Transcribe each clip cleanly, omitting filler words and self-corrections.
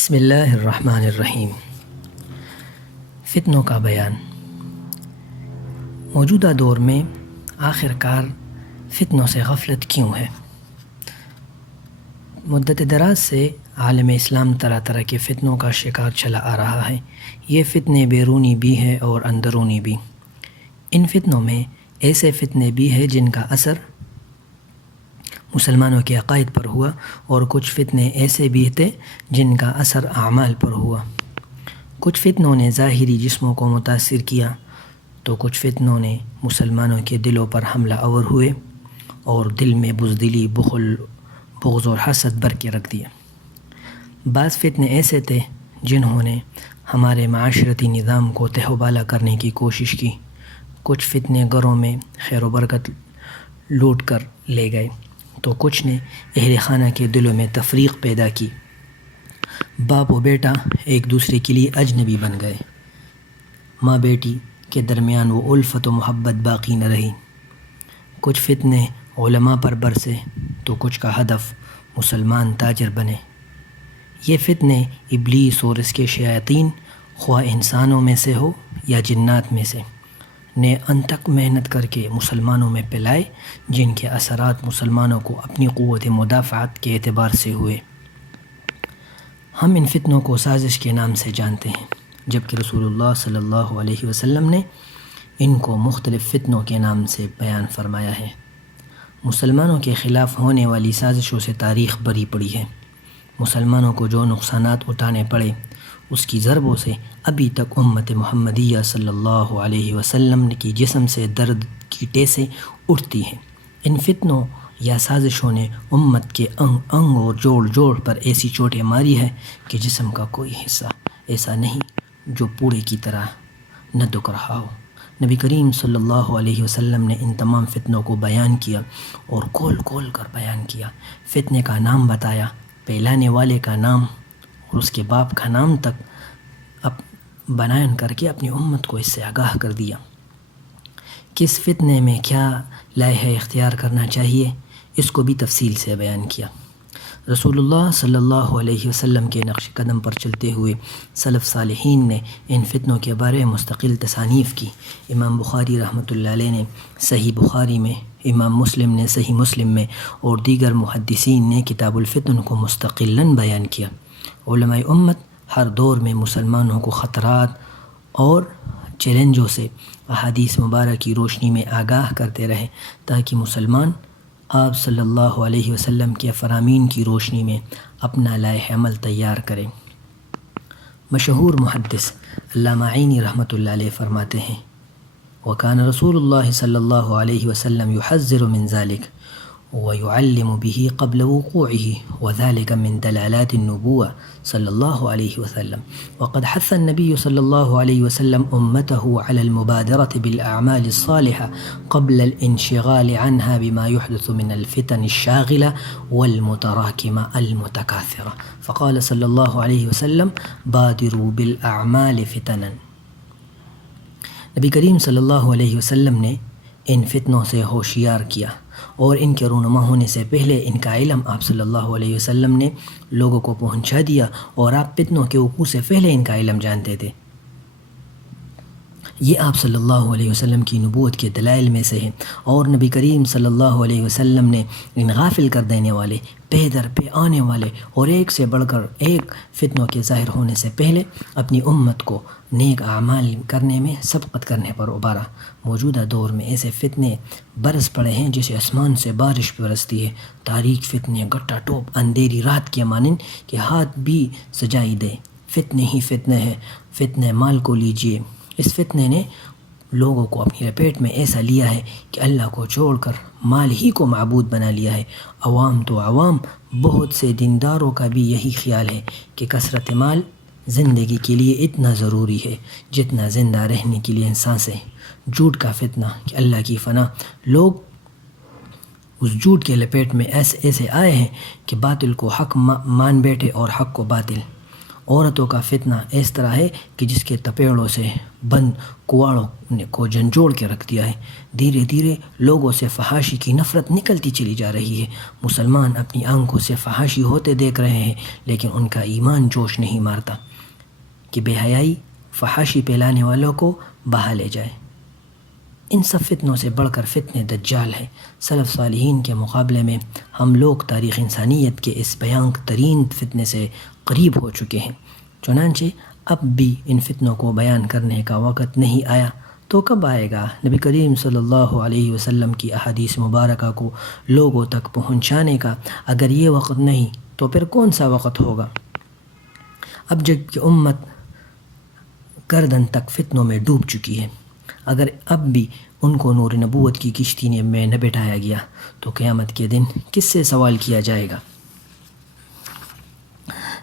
بسم اللہ الرحمن الرحیم۔ فتنوں کا بیان۔ موجودہ دور میں آخر کار فتنوں سے غفلت کیوں ہے؟ مدت دراز سے عالم اسلام طرح طرح کے فتنوں کا شکار چلا آ رہا ہے۔ یہ فتنے بیرونی بھی ہیں اور اندرونی بھی۔ ان فتنوں میں ایسے فتنے بھی ہیں جن کا اثر مسلمانوں کے عقائد پر ہوا، اور کچھ فتنے ایسے بھی تھے جن کا اثر اعمال پر ہوا۔ کچھ فتنوں نے ظاہری جسموں کو متاثر کیا تو کچھ فتنوں نے مسلمانوں کے دلوں پر حملہ آور ہوئے اور دل میں بزدلی، بخل، بغض اور حسد بھر کے رکھ دیا۔ بعض فتنے ایسے تھے جنہوں نے ہمارے معاشرتی نظام کو تہہ و بالا کرنے کی کوشش کی۔ کچھ فتنے گھروں میں خیر و برکت لوٹ کر لے گئے تو کچھ نے اہل خانہ کے دلوں میں تفریق پیدا کی۔ باپ و بیٹا ایک دوسرے کے لیے اجنبی بن گئے۔ ماں بیٹی کے درمیان وہ الفت و محبت باقی نہ رہی۔ کچھ فتنے علماء پر برسے تو کچھ کا ہدف مسلمان تاجر بنے۔ یہ فتنے ابلیس اور اس کے شیاطین، خواہ انسانوں میں سے ہو یا جنات میں سے، نے انتھک محنت کر کے مسلمانوں میں پھیلائے، جن کے اثرات مسلمانوں کو اپنی قوت مدافعت کے اعتبار سے ہوئے۔ ہم ان فتنوں کو سازش کے نام سے جانتے ہیں، جبکہ رسول اللہ صلی اللہ علیہ وسلم نے ان کو مختلف فتنوں کے نام سے بیان فرمایا ہے۔ مسلمانوں کے خلاف ہونے والی سازشوں سے تاریخ بھری پڑی ہے۔ مسلمانوں کو جو نقصانات اٹھانے پڑے، اس کی ضربوں سے ابھی تک امت محمدیہ صلی اللہ علیہ وسلم کی جسم سے درد کی ٹیسیں اٹھتی ہیں۔ ان فتنوں یا سازشوں نے امت کے انگ اور جوڑ پر ایسی چوٹیں ماری ہے کہ جسم کا کوئی حصہ ایسا نہیں جو پوڑے کی طرح نہ دکھ رہا ہو۔ نبی کریم صلی اللہ علیہ وسلم نے ان تمام فتنوں کو بیان کیا اور کھول کر بیان کیا۔ فتنے کا نام بتایا، پھیلانے والے کا نام اور اس کے باپ کا نام تک بیان کر کے اپنی امت کو اس سے آگاہ کر دیا۔ کس فتنے میں کیا لائحہ اختیار کرنا چاہیے، اس کو بھی تفصیل سے بیان کیا۔ رسول اللہ صلی اللہ علیہ وسلم کے نقش قدم پر چلتے ہوئے سلف صالحین نے ان فتنوں کے بارے میں مستقل تصانیف کی۔ امام بخاری رحمۃ اللہ علیہ نے صحیح بخاری میں، امام مسلم نے صحیح مسلم میں، اور دیگر محدثین نے کتاب الفتن کو مستقلاً بیان کیا۔ علماء امت ہر دور میں مسلمانوں کو خطرات اور چیلنجوں سے احادیث مبارک کی روشنی میں آگاہ کرتے رہے، تاکہ مسلمان آپ صلی اللہ علیہ وسلم کے فرامین کی روشنی میں اپنا لائحہ عمل تیار کریں۔ مشہور محدث علامہ عینی رحمۃ اللہ علیہ فرماتے ہیں: وَكَانَ رسول اللہ صلی اللہ علیہ وسلم يحذر من ذلك ويعلم به قبل وقوعه وذلك من دلالات النبوة صلی اللہ علیہ وسلم، وقد حث النبي صلی اللہ علیہ وسلم أمته على المبادرة بالأعمال الصالحة قبل الانشغال عنها بما يحدث من الفتن الشاغلة والمتراكمة المتكاثرة، فقال صلی اللہ علیہ وسلم: بادروا بالأعمال فتنا۔ نبی کریم صلی اللہ علیہ وسلم نے ان فتنوں سے ہوشیار کیا، اور ان کے رونما ہونے سے پہلے ان کا علم آپ صلی اللہ علیہ وسلم نے لوگوں کو پہنچا دیا، اور آپ فتنوں کے وقوع سے پہلے ان کا علم جانتے تھے۔ یہ آپ صلی اللہ علیہ وسلم کی نبوت کے دلائل میں سے ہے، اور نبی کریم صلی اللہ علیہ وسلم نے ان غافل کر دینے والے، پے در پہ آنے والے اور ایک سے بڑھ کر ایک فتنوں کے ظاہر ہونے سے پہلے اپنی امت کو نیک اعمال کرنے میں سبقت کرنے پر ابھارا۔ موجودہ دور میں ایسے فتنے برس پڑے ہیں جیسے آسمان سے بارش برستی ہے۔ تاریک فتنے گٹا ٹوپ اندھیری رات کے مانند کہ ہاتھ بھی سجائی دے۔ فتنے ہی فتنے ہیں، فتنے مال کو لیجئے۔ اس فتنے نے لوگوں کو اپنی لپیٹ میں ایسا لیا ہے کہ اللہ کو چھوڑ کر مال ہی کو معبود بنا لیا ہے۔ عوام تو عوام، بہت سے دینداروں کا بھی یہی خیال ہے کہ کثرت مال زندگی کے لیے اتنا ضروری ہے جتنا زندہ رہنے کے لیے سانسیں۔ جھوٹ کا فتنہ کہ اللہ کی فنا، لوگ اس جھوٹ کے لپیٹ میں ایسے آئے ہیں کہ باطل کو حق مان بیٹھے اور حق کو باطل، عورتوں کا فتنہ اس طرح ہے کہ جس کے تپیڑوں سے بند کواڑوں کو جھنجھوڑ کے رکھ دیا ہے۔ دھیرے دھیرے لوگوں سے فحاشی کی نفرت نکلتی چلی جا رہی ہے۔ مسلمان اپنی آنکھوں سے فحاشی ہوتے دیکھ رہے ہیں، لیکن ان کا ایمان جوش نہیں مارتا کہ بے حیائی فحاشی پھیلانے والوں کو بہا لے جائے۔ ان سب فتنوں سے بڑھ کر فتنہ دجال ہے۔ سلف صالحین کے مقابلے میں ہم لوگ تاریخ انسانیت کے اس بھیانک ترین فتنے سے قریب ہو چکے ہیں۔ چنانچہ اب بھی ان فتنوں کو بیان کرنے کا وقت نہیں آیا تو کب آئے گا؟ نبی کریم صلی اللہ علیہ وسلم کی احادیث مبارکہ کو لوگوں تک پہنچانے کا اگر یہ وقت نہیں تو پھر کون سا وقت ہوگا؟ اب جب کہ امت گردن تک فتنوں میں ڈوب چکی ہے، اگر اب بھی ان کو نور نبوت کی کشتی میں نہ بٹھایا گیا تو قیامت کے دن کس سے سوال کیا جائے گا؟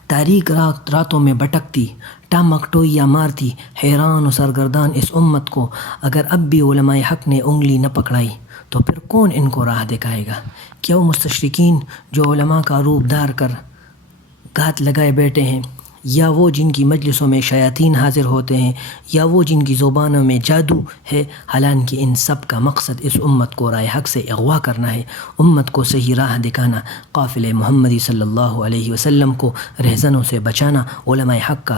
تاریک راتوں میں بھٹکتی ٹامک ٹوئیاں مارتی حیران و سرگردان اس امت کو اگر اب بھی علماء حق نے انگلی نہ پکڑائی تو پھر کون ان کو راہ دکھائے گا؟ کیا وہ مستشرقین جو علماء کا روپ دھار کر گھات لگائے بیٹھے ہیں، یا وہ جن کی مجلسوں میں شیاطین حاضر ہوتے ہیں، یا وہ جن کی زبانوں میں جادو ہے؟ حالانکہ ان سب کا مقصد اس امت کو راہ حق سے اغوا کرنا ہے، امت کو صحیح راہ دکھانا، قافلہ محمدی صلی اللہ علیہ وسلم کو رہزنوں سے بچانا علماء حق کا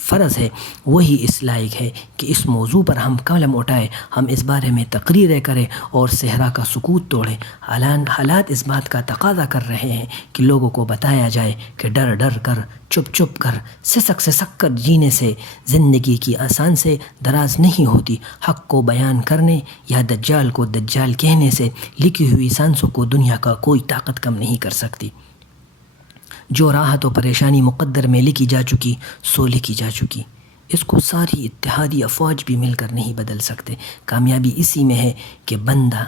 فرض ہے۔ وہی اس لائق ہے کہ اس موضوع پر ہم قلم اٹھائیں، ہم اس بارے میں تقریریں کریں اور صحرا کا سکوت توڑیں۔ حالات اس بات کا تقاضا کر رہے ہیں کہ لوگوں کو بتایا جائے کہ ڈر ڈر کر، چپ چپ کر، سسک کر جینے سے زندگی کی آسان سے دراز نہیں ہوتی۔ حق کو بیان کرنے یا دجال کو دجال کہنے سے لکھی ہوئی سانسوں کو دنیا کا کوئی طاقت کم نہیں کر سکتی۔ جو راحت و پریشانی مقدر میں لکھی جا چکی سو لکھی جا چکی، اس کو ساری اتحادی افواج بھی مل کر نہیں بدل سکتے۔ کامیابی اسی میں ہے کہ بندہ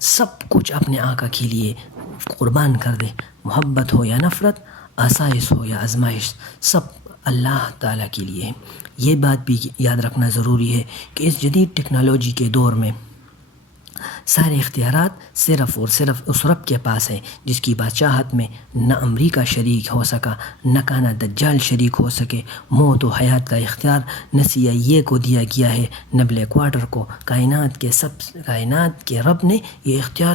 سب کچھ اپنے آقا کے لیے قربان کر دے، محبت ہو یا نفرت، آسائش ہو یا آزمائش، سب اللہ تعالیٰ کے لیے ہے۔ یہ بات بھی یاد رکھنا ضروری ہے کہ اس جدید ٹیکنالوجی کے دور میں سارے اختیارات صرف اور صرف اس رب کے پاس ہیں جس کی بادشاہت میں نہ امریکہ شریک ہو سکا، نہ کانا دجال شریک ہو سکے۔ موت و حیات کا اختیار نہ CIA کو دیا گیا ہے، نہ بلیک واٹر کو۔ کائنات کے رب نے یہ اختیار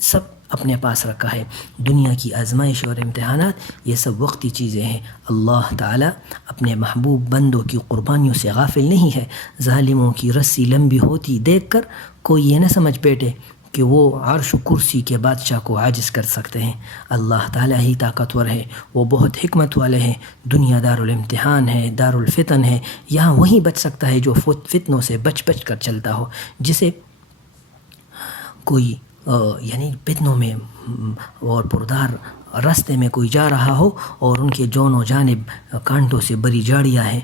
سب اپنے پاس رکھا ہے۔ دنیا کی آزمائش اور امتحانات یہ سب وقتی چیزیں ہیں۔ اللہ تعالیٰ اپنے محبوب بندوں کی قربانیوں سے غافل نہیں ہے۔ ظالموں کی رسی لمبی ہوتی دیکھ کر کوئی یہ نہ سمجھ بیٹھے کہ وہ عرش و کرسی کے بادشاہ کو عاجز کر سکتے ہیں۔ اللہ تعالیٰ ہی طاقتور ہے، وہ بہت حکمت والے ہیں۔ دنیا دار الامتحان ہے، دار الفتن ہے۔ یہاں وہی بچ سکتا ہے جو فتنوں سے بچ کر چلتا ہو، جسے کوئی یعنی فتنوں میں اور پردار راستے میں کوئی جا رہا ہو اور ان کے جونوں جانب کانٹوں سے بری جھاڑیاں ہیں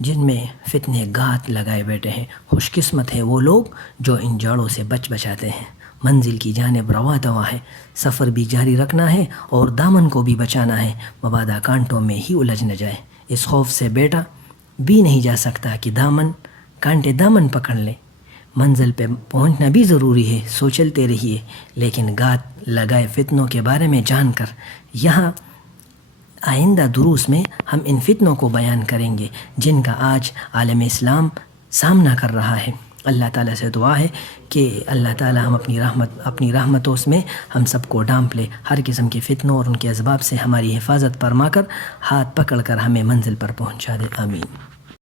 جن میں فتنے گھات لگائے بیٹھے ہیں۔ خوش قسمت ہے وہ لوگ جو ان جاڑوں سے بچاتے ہیں۔ منزل کی جانب رواں دواں ہے، سفر بھی جاری رکھنا ہے اور دامن کو بھی بچانا ہے، مبادا کانٹوں میں ہی الجھ نہ جائے۔ اس خوف سے بیٹا بھی نہیں جا سکتا کہ کانٹے دامن پکڑ لیں۔ منزل پہ پہنچنا بھی ضروری ہے، سو چلتے رہیے، لیکن گھات لگائے فتنوں کے بارے میں جان کر یہاں آئندہ دروس میں ہم ان فتنوں کو بیان کریں گے جن کا آج عالم اسلام سامنا کر رہا ہے۔ اللہ تعالیٰ سے دعا ہے کہ اللہ تعالیٰ ہم اپنی رحمتوں میں ہم سب کو ڈھانپ لے، ہر قسم کے فتنوں اور ان کے اسباب سے ہماری حفاظت فرما کر ہاتھ پکڑ کر ہمیں منزل پر پہنچا دے۔ آمین۔